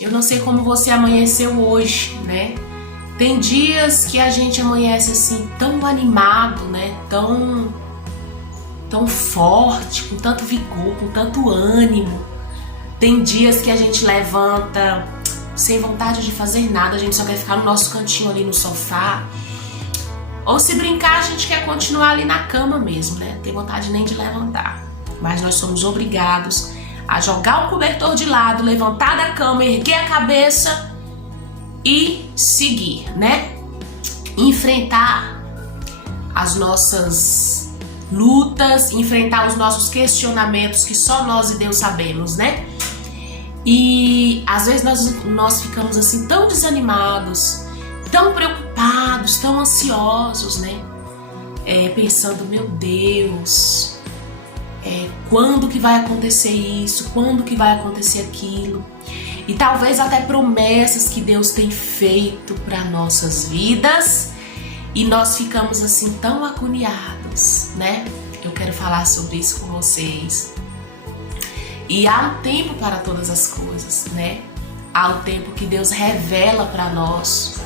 Eu não sei como você amanheceu hoje, né? Tem dias que a gente amanhece assim tão animado, né? Tão forte, com tanto vigor, com tanto ânimo. Tem dias que a gente levanta sem vontade de fazer nada, a gente só quer ficar no nosso cantinho ali no sofá. Ou se brincar, a gente quer continuar ali na cama mesmo, né? Não tem vontade nem de levantar. Mas nós somos obrigados a jogar o cobertor de lado, levantar da cama, erguer a cabeça e seguir, né? Enfrentar as nossas lutas, enfrentar os nossos questionamentos que só nós e Deus sabemos, né? E às vezes nós ficamos assim tão desanimados, tão preocupados, tão ansiosos, né? Pensando, meu Deus, quando que vai acontecer isso? Quando que vai acontecer aquilo? E talvez até promessas que Deus tem feito para nossas vidas e nós ficamos assim tão agoniados, né? Eu quero falar sobre isso com vocês. E há um tempo para todas as coisas, né? Há um tempo que Deus revela para nós.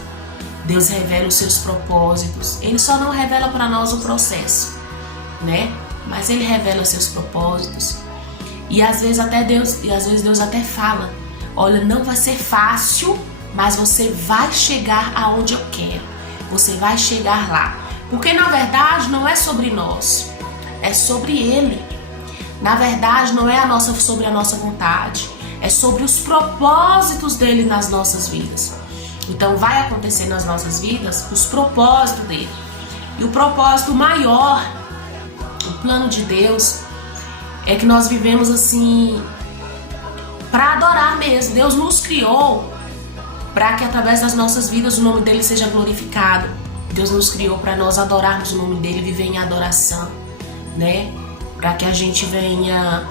Deus revela os seus propósitos. Ele só não revela para nós o processo, né? Mas ele revela os seus propósitos. E às vezes Deus até fala: olha, não vai ser fácil, mas você vai chegar aonde eu quero. Você vai chegar lá. Porque na verdade não é sobre nós, é sobre ele. Na verdade não é sobre a nossa vontade, é sobre os propósitos dele nas nossas vidas. Então vai acontecer nas nossas vidas os propósitos dele. E o propósito maior, o plano de Deus, é que nós vivemos assim para adorar mesmo. Deus nos criou para que através das nossas vidas o nome dele seja glorificado. Deus nos criou para nós adorarmos o nome dele, viver em adoração, né? Para que a gente venha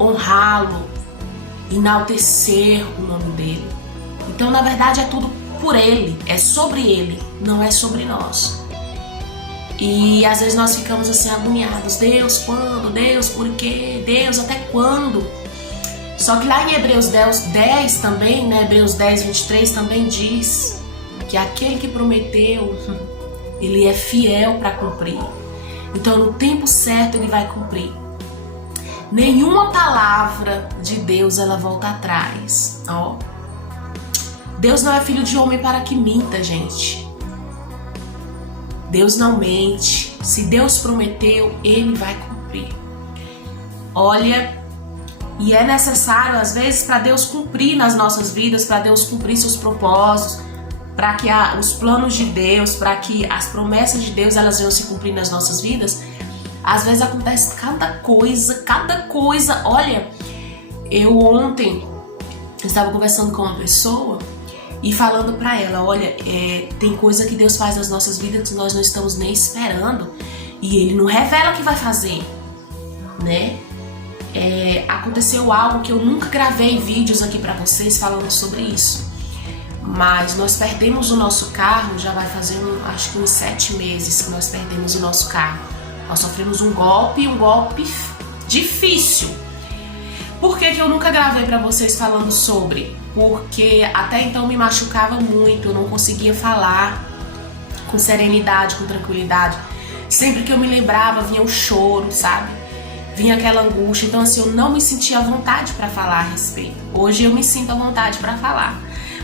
honrá-lo, enaltecer o nome dele. Então, na verdade, é tudo por ele, é sobre ele, não é sobre nós. E às vezes nós ficamos assim agoniados: Deus, quando? Deus, por quê? Deus, até quando? Só que lá em Hebreus 10 também, né? Hebreus 10, 23 também diz que aquele que prometeu, ele é fiel para cumprir. Então, no tempo certo, ele vai cumprir. Nenhuma palavra de Deus, ela volta atrás. Ó. Deus não é filho de homem para que minta, gente. Deus não mente. Se Deus prometeu, ele vai cumprir. Olha, e é necessário, às vezes, para Deus cumprir nas nossas vidas, para Deus cumprir seus propósitos, para que os planos de Deus, para que as promessas de Deus elas venham se cumprir nas nossas vidas. Às vezes acontece cada coisa. Olha, eu ontem estava conversando com uma pessoa e falando para ela: olha, tem coisa que Deus faz nas nossas vidas que nós não estamos nem esperando e ele não revela o que vai fazer, né? Aconteceu algo que eu nunca gravei vídeos aqui para vocês falando sobre isso. Mas nós perdemos o nosso carro, já vai fazer acho que uns 7 meses que nós perdemos o nosso carro. Nós sofremos um golpe difícil. Por que eu nunca gravei para vocês falando sobre? Porque até então me machucava muito, eu não conseguia falar com serenidade, com tranquilidade. Sempre que eu me lembrava vinha o choro, sabe? Vinha aquela angústia. Então assim, eu não me sentia à vontade para falar a respeito. Hoje eu me sinto à vontade para falar.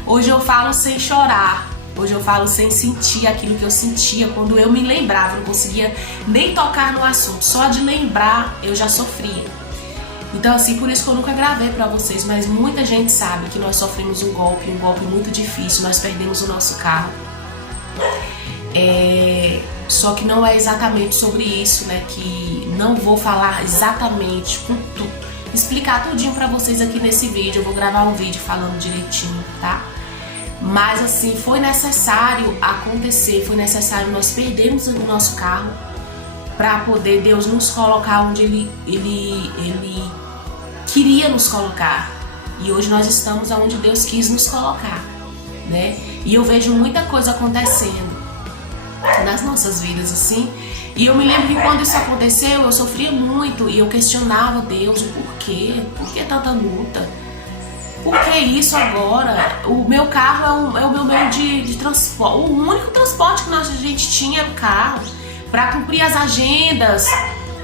Hoje eu falo sem chorar, hoje eu falo sem sentir aquilo que eu sentia quando eu me lembrava, não conseguia nem tocar no assunto, só de lembrar eu já sofria. Então assim, por isso que eu nunca gravei pra vocês, mas muita gente sabe que nós sofremos um golpe muito difícil, nós perdemos o nosso carro. Só que não é exatamente sobre isso, né, que não vou falar exatamente com tudo, explicar tudinho pra vocês aqui nesse vídeo. Eu vou gravar um vídeo falando direitinho, tá? Mas assim, foi necessário acontecer, foi necessário nós perdermos o nosso carro para poder Deus nos colocar onde Ele queria nos colocar. E hoje nós estamos onde Deus quis nos colocar, né? E eu vejo muita coisa acontecendo nas nossas vidas assim. E eu me lembro que quando isso aconteceu, eu sofria muito e eu questionava Deus: o porquê? Por que tanta luta? Por que isso agora? O meu carro é o meu meio de transporte. O único transporte que a gente tinha era o carro. Para cumprir as agendas,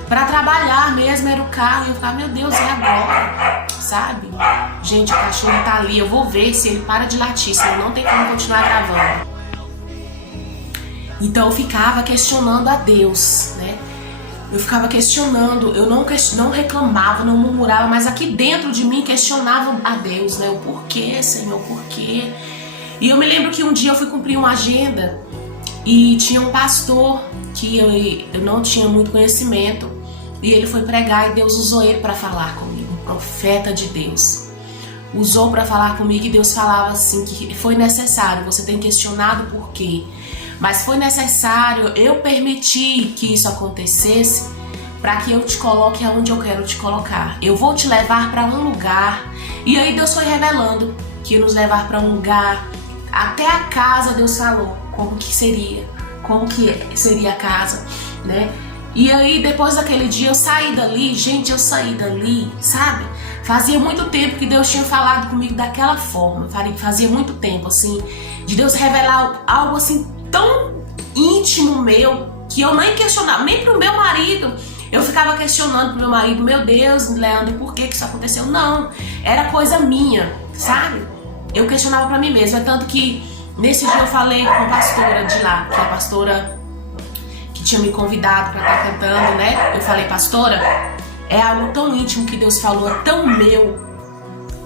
para trabalhar mesmo era o carro. E eu ficava, meu Deus, e agora? Sabe? Gente, o cachorro tá ali. Eu vou ver se ele para de latir, senão não tem como continuar gravando. Então eu ficava questionando a Deus, né? Eu ficava questionando, eu não reclamava, não murmurava, mas aqui dentro de mim questionava a Deus, né? O porquê, Senhor, o porquê? E eu me lembro que um dia eu fui cumprir uma agenda e tinha um pastor que eu não tinha muito conhecimento e ele foi pregar e Deus usou ele para falar comigo, um profeta de Deus. Usou para falar comigo e Deus falava assim que foi necessário, você tem questionado por quê? Mas foi necessário eu permitir que isso acontecesse para que eu te coloque aonde eu quero te colocar. Eu vou te levar para um lugar. E aí Deus foi revelando que ia nos levar para um lugar. Até a casa Deus falou como que seria a casa, né? E aí depois daquele dia eu saí dali, gente, sabe? Fazia muito tempo que Deus tinha falado comigo daquela forma. Fazia muito tempo, assim, de Deus revelar algo assim tão íntimo meu, que eu nem questionava, nem pro meu marido. Eu ficava questionando pro meu marido, meu Deus, Leandro, por que isso aconteceu? Não, era coisa minha, sabe? Eu questionava pra mim mesma, tanto que nesse dia eu falei com a pastora de lá, que é a pastora que tinha me convidado pra estar cantando, né? Eu falei, pastora, é algo tão íntimo que Deus falou, é tão meu,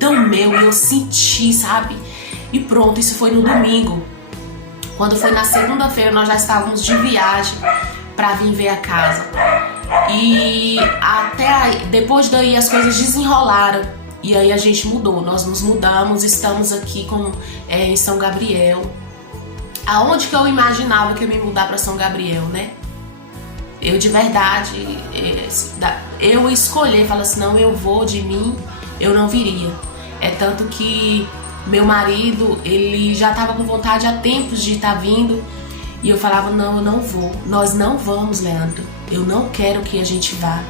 e eu senti, sabe? E pronto, isso foi no domingo. Quando foi na segunda-feira, nós já estávamos de viagem para vir ver a casa. E até aí, depois daí as coisas desenrolaram. E aí a gente mudou, nós nos mudamos, estamos aqui em São Gabriel. Aonde que eu imaginava que eu ia me mudar para São Gabriel, né? Eu de verdade, eu escolhi, falei assim, não, eu vou de mim, eu não viria. É tanto que meu marido, ele já estava com vontade há tempos de estar vindo. E eu falava, não, eu não vou. Nós não vamos, Leandro. Eu não quero que a gente vá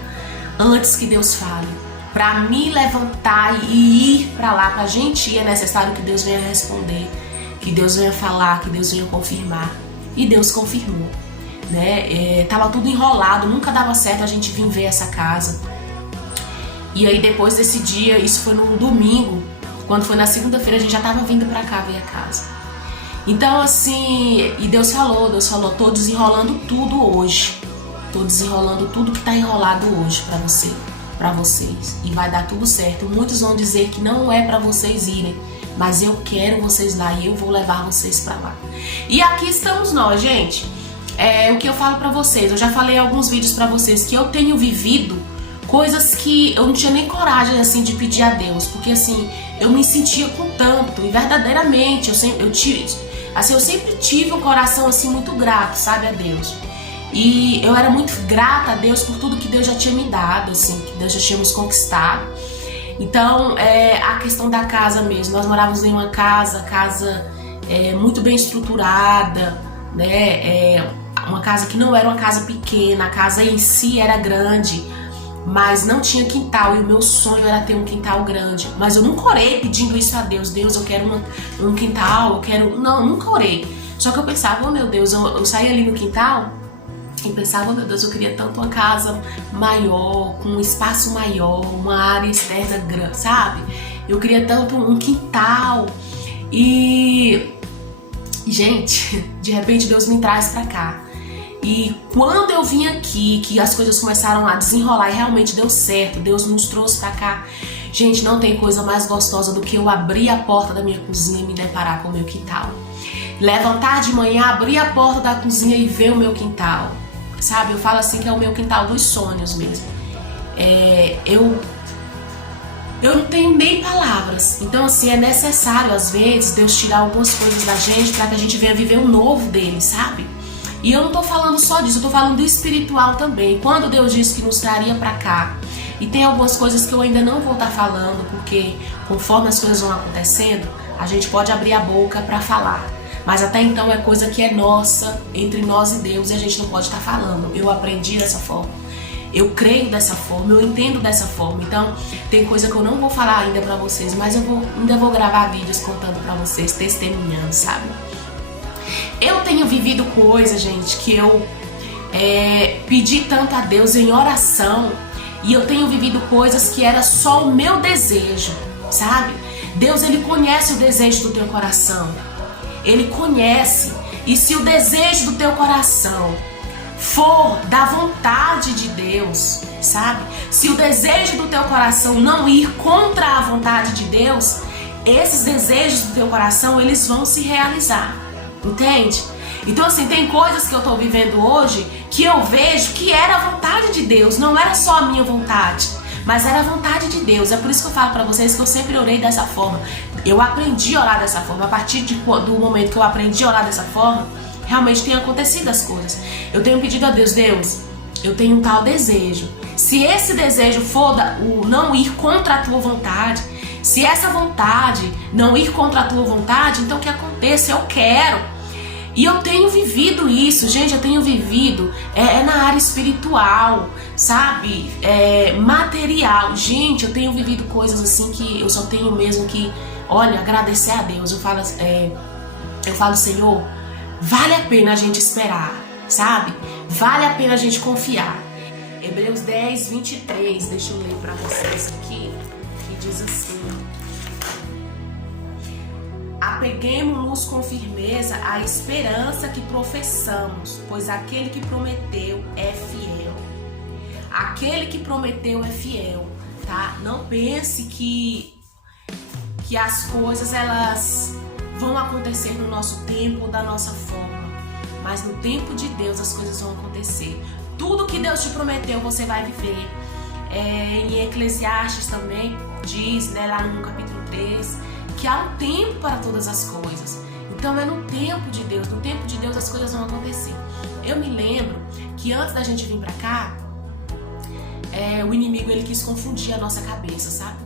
antes que Deus fale. Para me levantar e ir para lá, para a gente ir, é necessário que Deus venha responder. Que Deus venha falar, que Deus venha confirmar. E Deus confirmou, né? Tava tudo enrolado, nunca dava certo a gente vir ver essa casa. E aí depois desse dia, isso foi no domingo, quando foi na segunda-feira, a gente já tava vindo pra cá ver a casa. Então assim, e Deus falou, tô desenrolando tudo hoje. Tô desenrolando tudo que tá enrolado hoje pra vocês. E vai dar tudo certo. Muitos vão dizer que não é pra vocês irem, mas eu quero vocês lá e eu vou levar vocês pra lá. E aqui estamos nós, gente. O que eu falo pra vocês, eu já falei em alguns vídeos pra vocês que eu tenho vivido coisas que eu não tinha nem coragem assim de pedir a Deus, porque assim, eu me sentia com tanto, e verdadeiramente, eu sempre tive um coração assim muito grato, sabe, a Deus. E eu era muito grata a Deus por tudo que Deus já tinha me dado, assim, que Deus já tinha nos conquistado. Então, a questão da casa mesmo, nós morávamos em uma casa muito bem estruturada, né, uma casa que não era uma casa pequena, a casa em si era grande, mas não tinha quintal, e o meu sonho era ter um quintal grande. Mas eu nunca orei pedindo isso a Deus. Deus, eu quero um quintal, eu quero... Não, nunca orei. Só que eu pensava, oh meu Deus, eu saía ali no quintal e pensava, oh meu Deus, eu queria tanto uma casa maior, com um espaço maior, uma área externa grande, sabe? Eu queria tanto um quintal. E, gente, de repente Deus me traz pra cá. E quando eu vim aqui, que as coisas começaram a desenrolar e realmente deu certo, Deus nos trouxe pra cá. Gente, não tem coisa mais gostosa do que eu abrir a porta da minha cozinha e me deparar com o meu quintal. Levantar de manhã, abrir a porta da cozinha e ver o meu quintal. Sabe, eu falo assim que é o meu quintal dos sonhos mesmo. Eu não tenho nem palavras. Então assim, é necessário às vezes Deus tirar algumas coisas da gente pra que a gente venha viver o novo dele, sabe? E eu não tô falando só disso, eu tô falando do espiritual também. Quando Deus disse que nos traria pra cá, e tem algumas coisas que eu ainda não vou estar falando, porque conforme as coisas vão acontecendo, a gente pode abrir a boca pra falar. Mas até então é coisa que é nossa, entre nós e Deus, e a gente não pode estar falando. Eu aprendi dessa forma. Eu creio dessa forma, eu entendo dessa forma. Então, tem coisa que eu não vou falar ainda pra vocês, mas ainda vou gravar vídeos contando pra vocês, testemunhando, sabe? Eu tenho vivido coisas, gente, que eu pedi tanto a Deus em oração, e eu tenho vivido coisas que era só o meu desejo, sabe? Deus, Ele conhece o desejo do teu coração. Ele conhece. E se o desejo do teu coração for da vontade de Deus, sabe? Se o desejo do teu coração não ir contra a vontade de Deus, esses desejos do teu coração, eles vão se realizar. Entende? Então, assim, tem coisas que eu tô vivendo hoje que eu vejo que era a vontade de Deus, não era só a minha vontade, mas era a vontade de Deus. É por isso que eu falo pra vocês que eu sempre orei dessa forma. Eu aprendi a orar dessa forma. A partir do momento que eu aprendi a orar dessa forma, realmente tem acontecido as coisas. Eu tenho pedido a Deus, Deus, eu tenho um tal desejo. Se esse desejo for o não ir contra a tua vontade, se essa vontade não ir contra a tua vontade, então que aconteça, eu quero. E eu tenho vivido isso, gente, eu tenho vivido na área espiritual, sabe? Material. Gente, eu tenho vivido coisas assim que eu só tenho mesmo que, olha, agradecer a Deus. Eu falo, Senhor, vale a pena a gente esperar, sabe? Vale a pena a gente confiar. Hebreus 10, 23, deixa eu ler pra vocês aqui, que diz assim: apeguemo-nos com firmeza à esperança que professamos, pois aquele que prometeu é fiel. Aquele que prometeu é fiel, tá? Não pense que as coisas elas vão acontecer no nosso tempo ou da nossa forma, mas no tempo de Deus as coisas vão acontecer. Tudo que Deus te prometeu você vai viver. Em Eclesiastes também diz, né, lá no capítulo 3, que há um tempo para todas as coisas. Então é no tempo de Deus. No tempo de Deus as coisas vão acontecer. Eu me lembro que antes da gente vir pra cá, o inimigo ele quis confundir a nossa cabeça, sabe?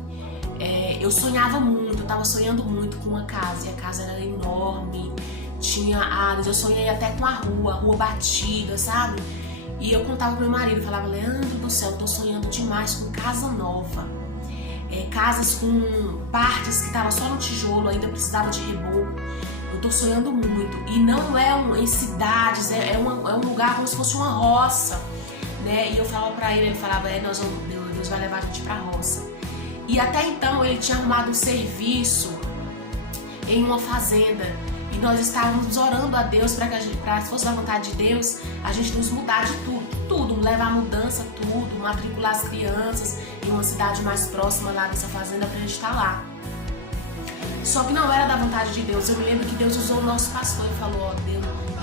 Eu sonhava muito, eu tava sonhando muito com uma casa, e a casa era enorme, tinha áreas, eu sonhei até com a rua batida, sabe? E eu contava pro meu marido, falava, Leandro do céu, eu tô sonhando demais com casa nova. Casas com partes que estavam só no tijolo, ainda precisava de reboco. Eu tô sonhando muito. E não em cidades, é um lugar como se fosse uma roça, né? E eu falava pra ele falava, Deus vai levar a gente pra roça. E até então ele tinha arrumado um serviço em uma fazenda. E nós estávamos orando a Deus para se fosse da vontade de Deus, a gente nos mudar de tudo, levar a mudança, tudo, matricular as crianças em uma cidade mais próxima lá dessa fazenda pra gente estar lá. Só que não era da vontade de Deus. Eu me lembro que Deus usou o nosso pastor e falou,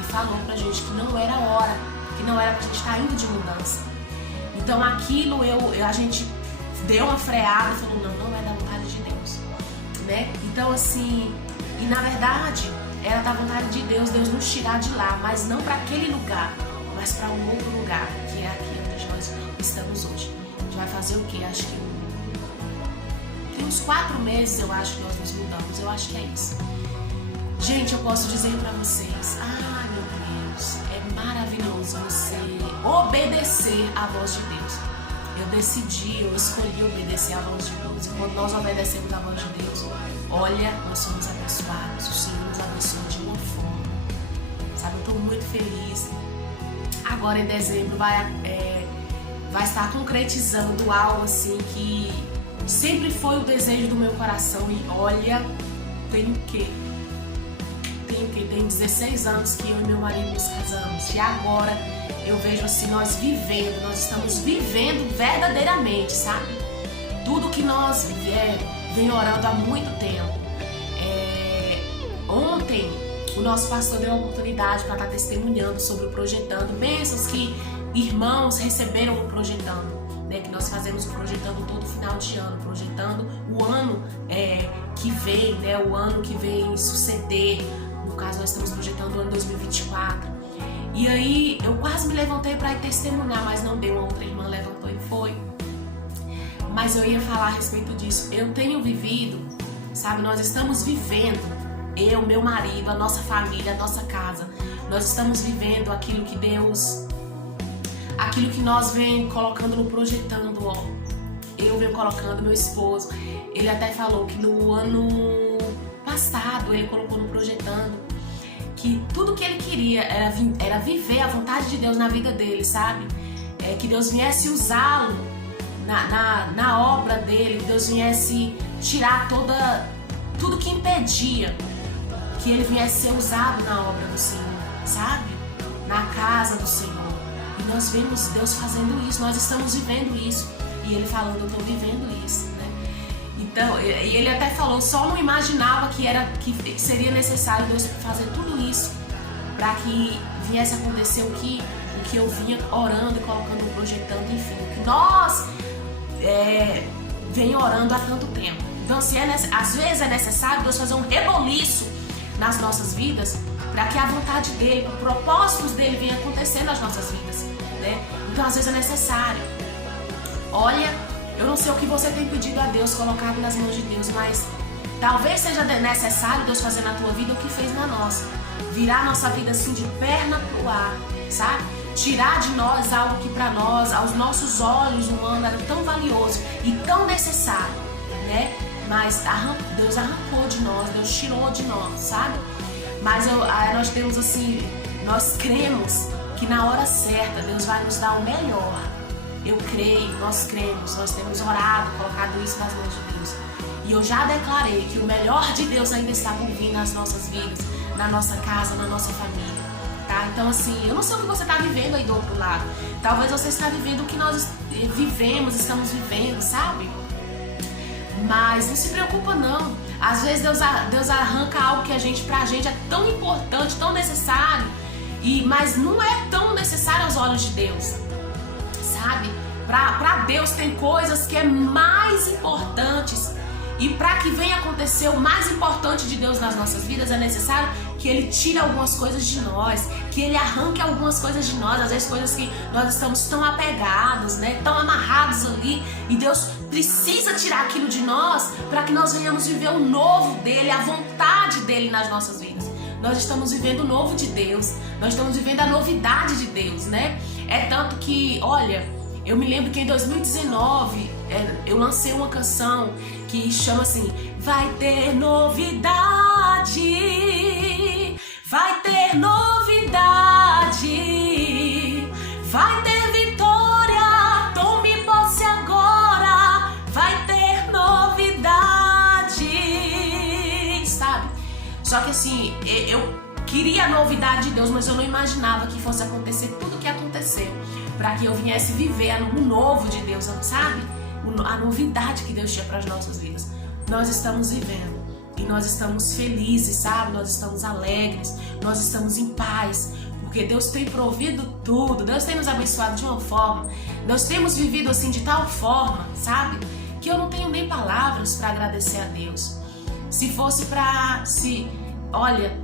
falou pra gente que não era hora, que não era pra gente estar indo de mudança. Então aquilo a gente deu uma freada e falou, não é da vontade de Deus, né? Então assim, e na verdade era da vontade de Deus nos tirar de lá, mas não para aquele lugar, mas para um outro lugar, que é aqui onde nós estamos hoje. A gente vai fazer o quê? Acho que tem uns 4 meses, eu acho, que nós nos mudamos. Eu acho que é isso. Gente, eu posso dizer para vocês, meu Deus, é maravilhoso você obedecer à voz de Deus. Eu escolhi obedecer à voz de Deus. E quando nós obedecemos à voz de Deus, olha, nós somos abençoados. O Senhor nos abençoa de uma forma. Sabe, eu estou muito feliz. Agora em dezembro vai estar concretizando algo assim que sempre foi o desejo do meu coração. E olha, tem 16 anos que eu e meu marido nos casamos. E agora eu vejo assim, nós estamos vivendo verdadeiramente, sabe? Tudo que nós vem orando há muito tempo. Ontem o nosso pastor deu a oportunidade para estar testemunhando sobre o Projetando, bênçãos que irmãos receberam no Projetando, né? Que nós fazemos o Projetando todo final de ano, projetando o ano que vem, né? O ano que vem suceder. No caso, nós estamos projetando o ano 2024. E aí, eu quase me levantei para ir testemunhar, mas não deu. Uma outra irmã levantou e foi. Mas eu ia falar a respeito disso. Eu tenho vivido, sabe? Nós estamos vivendo, eu, meu marido, a nossa família, a nossa casa. Nós estamos vivendo aquilo que Deus aquilo que nós vem colocando no projetando, ó. Eu venho colocando, meu esposo, ele até falou que no ano passado ele colocou no projetando que tudo que ele queria era viver a vontade de Deus na vida dele, sabe? Que Deus viesse usá-lo na obra dele, que Deus viesse tirar tudo que impedia que ele viesse ser usado na obra do Senhor, sabe? Na casa do Senhor. E nós vemos Deus fazendo isso, nós estamos vivendo isso. E ele falando, eu estou vivendo isso, né? Então, e ele até falou, só não imaginava que seria necessário Deus fazer tudo isso para que viesse acontecer o que eu vinha orando e colocando, projetando, enfim, o que nós vem orando há tanto tempo. Então, assim, às vezes é necessário Deus fazer um reboliço nas nossas vidas para que a vontade dele, os propósitos dele venham acontecer nas nossas vidas, né? Então, às vezes é necessário. Olha, eu não sei o que você tem pedido a Deus, colocado nas mãos de Deus, mas talvez seja necessário Deus fazer na tua vida o que fez na nossa. Virar nossa vida assim de perna pro ar, sabe? Tirar de nós algo que para nós, aos nossos olhos humanos, era tão valioso e tão necessário, né? Mas Deus arrancou de nós, Deus tirou de nós, sabe? Mas nós temos assim, nós cremos que na hora certa Deus vai nos dar o melhor. Eu creio, nós cremos, nós temos orado, colocado isso nas mãos de Deus. E eu já declarei que o melhor de Deus ainda está por vir nas nossas vidas, na nossa casa, na nossa família, tá? Então assim, eu não sei o que você está vivendo aí do outro lado. Talvez você está vivendo o que nós estamos vivendo, sabe? Mas não se preocupa não. Às vezes Deus arranca algo que pra gente é tão importante, tão necessário, mas não é tão necessário aos olhos de Deus. Sabe? Para Deus tem coisas que é mais importantes, e para que venha acontecer o mais importante de Deus nas nossas vidas é necessário que Ele tire algumas coisas de nós, que Ele arranque algumas coisas de nós, às vezes coisas que nós estamos tão apegados, né, tão amarrados ali, e Deus precisa tirar aquilo de nós para que nós venhamos viver o novo dEle, a vontade dEle nas nossas vidas. Nós estamos vivendo o novo de Deus, nós estamos vivendo a novidade de Deus, né? É tanto que, olha, eu me lembro que em 2019 eu lancei uma canção que chama assim, vai ter novidade, vai ter novidade, vai ter vitória, tome posse agora, vai ter novidade, sabe? Só que assim, eu queria a novidade de Deus, mas eu não imaginava que fosse acontecer tudo o que aconteceu, para que eu viesse viver o novo de Deus, sabe? A novidade que Deus tinha para as nossas vidas. Nós estamos vivendo e nós estamos felizes, sabe? Nós estamos alegres, nós estamos em paz, porque Deus tem provido tudo, Deus tem nos abençoado de uma forma, nós temos vivido assim de tal forma, sabe? Que eu não tenho nem palavras para agradecer a Deus. Se fosse olha,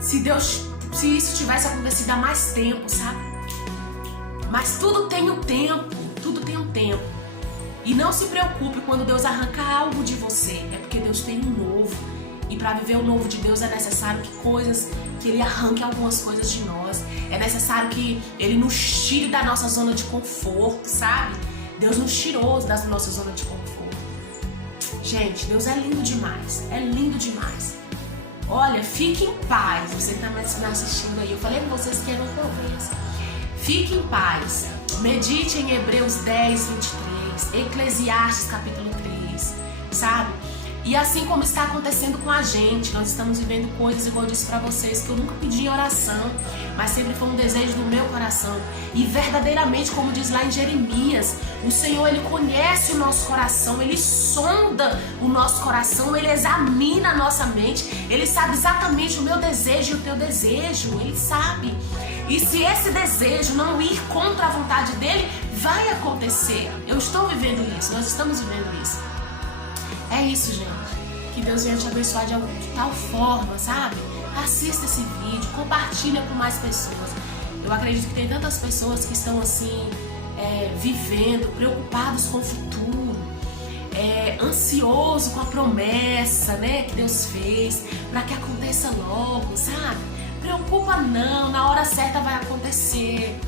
se isso tivesse acontecido há mais tempo, sabe? Mas tudo tem um tempo, tudo tem um tempo. E não se preocupe quando Deus arranca algo de você, é porque Deus tem um novo. E para viver o novo de Deus é necessário que Ele arranque algumas coisas de nós. É necessário que Ele nos tire da nossa zona de conforto, sabe? Deus nos tirou da nossa zona de conforto. Gente, Deus é lindo demais, é lindo demais. Olha, fique em paz, você que está me assistindo aí, eu falei com vocês que era uma conversa. Fique em paz, medite em Hebreus 10, 23, Eclesiastes capítulo 3, sabe? E assim como está acontecendo com a gente, nós estamos vivendo coisas, igual eu disse para vocês, que eu nunca pedi em oração, mas sempre foi um desejo do meu coração. E verdadeiramente, como diz lá em Jeremias, o Senhor, Ele conhece o nosso coração, Ele sonda o nosso coração, Ele examina a nossa mente, Ele sabe exatamente o meu desejo e o teu desejo, Ele sabe. E se esse desejo não ir contra a vontade dEle, vai acontecer. Eu estou vivendo isso, nós estamos vivendo isso. É isso, gente. Que Deus venha te abençoar de tal forma, sabe? Assista esse vídeo, compartilha com mais pessoas. Eu acredito que tem tantas pessoas que estão assim, vivendo, preocupados com o futuro, ansioso com a promessa, né, que Deus fez, para que aconteça logo, sabe? preocupa não, na hora certa vai acontecer.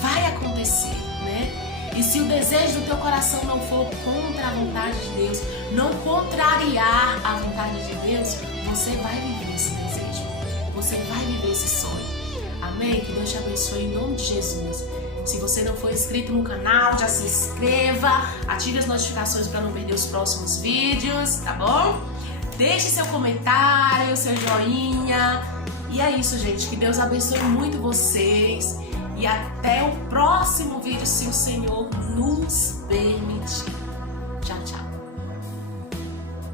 Vai acontecer, né? E se o desejo do teu coração não for contra a vontade de Deus, não contrariar a vontade de Deus, você vai viver esse desejo. Você vai viver esse sonho. Amém? Que Deus te abençoe em nome de Jesus. Se você não for inscrito no canal, já se inscreva, ative as notificações para não perder os próximos vídeos, tá bom? Deixe seu comentário, seu joinha. E é isso, gente. Que Deus abençoe muito vocês. E até o próximo vídeo, se o Senhor nos permitir. Tchau, tchau.